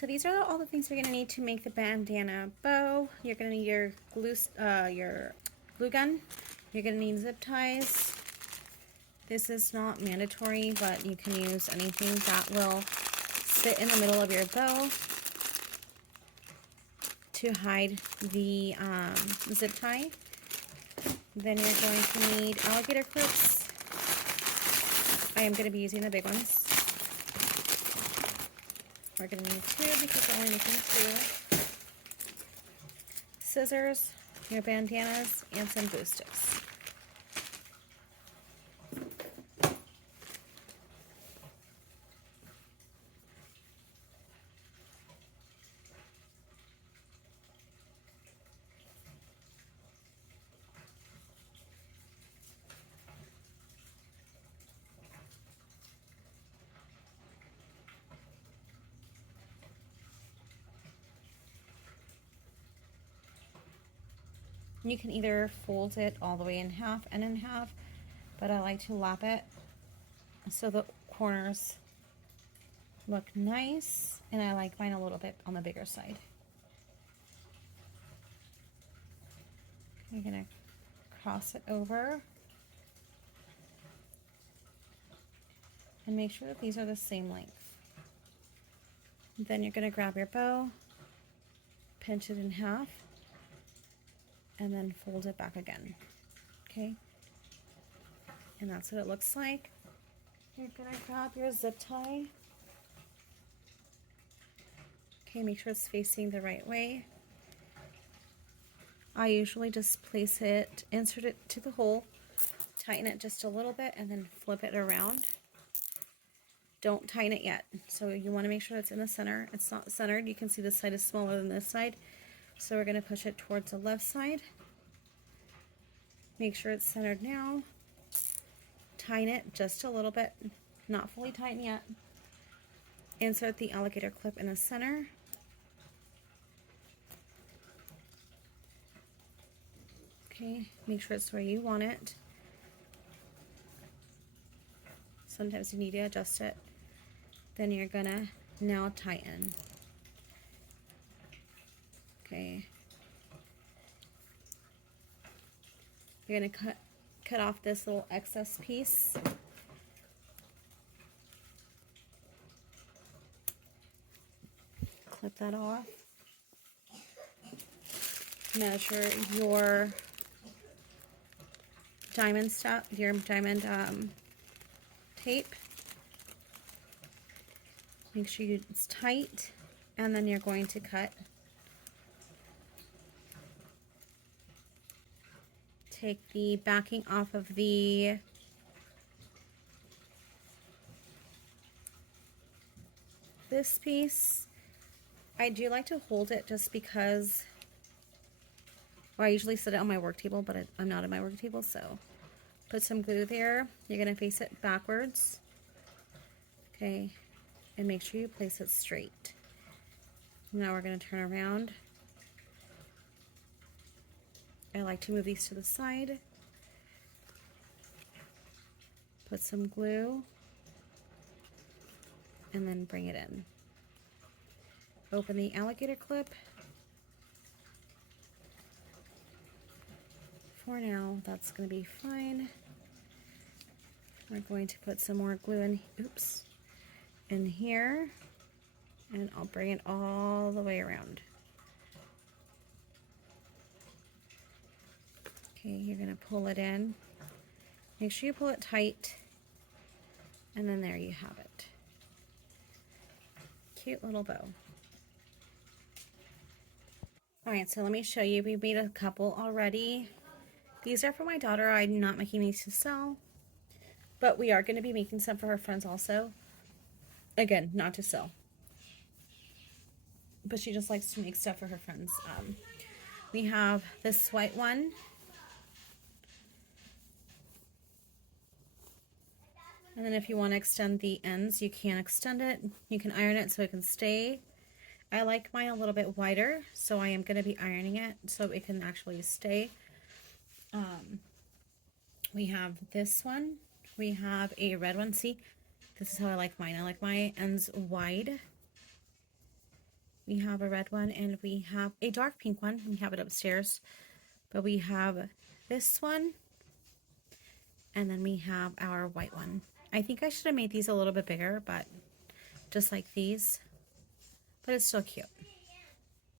So these are all the things you're going to need to make the bandana bow. You're going to need your glue gun. You're going to need zip ties. This is not mandatory, but you can use anything that will sit in the middle of your bow to hide the zip tie. Then you're going to need alligator clips. I am going to be using the big ones. We're going to need 2 because we're only making 2. Scissors, your bandanas, and some glue sticks. You can either fold it all the way in half and in half, but I like to lap it so the corners look nice, and I like mine a little bit on the bigger side. You're gonna cross it over and make sure that these are the same length. Then you're gonna grab your bow, pinch it in half, and then fold it back again, okay? And that's what it looks like. You're gonna grab your zip tie. Okay, make sure it's facing the right way. I usually just place it, insert it to the hole, tighten it just a little bit, and then flip it around. Don't tighten it yet. So you wanna make sure it's in the center. It's not centered. You can see this side is smaller than this side. So we're gonna push it towards the left side. Make sure it's centered now. Tighten it just a little bit, not fully tightened yet. Insert the alligator clip in the center. Okay, make sure it's where you want it. Sometimes you need to adjust it. Then you're gonna now tighten. Okay. You're gonna cut off this little excess piece. Clip that off. Measure your diamond stuff, your diamond tape. Make sure it's tight, and then you're going to cut. Take the backing off of this piece. I do like to hold it just because, well, I usually set it on my work table, but I'm not at my work table, so put some glue there. You're gonna face it backwards, okay, and make sure you place it straight. Now we're gonna turn around. I like to move these to the side. Put some glue, and then bring it in. Open the alligator clip. For now, that's going to be fine. We're going to put some more glue in here, and I'll bring it all the way around. Okay, you're going to pull it in. Make sure you pull it tight, and then there you have it. Cute little bow. Alright, so let me show you. We've made a couple already. These are for my daughter. I'm not making these to sell, but we are going to be making some for her friends also. Again, not to sell, but she just likes to make stuff for her friends. We have this white one. And then if you want to extend the ends, you can extend it. You can iron it so it can stay. I like mine a little bit wider, so I am going to be ironing it so it can actually stay. We have this one. We have a red one. See, this is how I like mine. I like my ends wide. We have a red one and we have a dark pink one. We have it upstairs. But we have this one and then we have our white one. I think I should have made these a little bit bigger, but just like these. But it's still cute.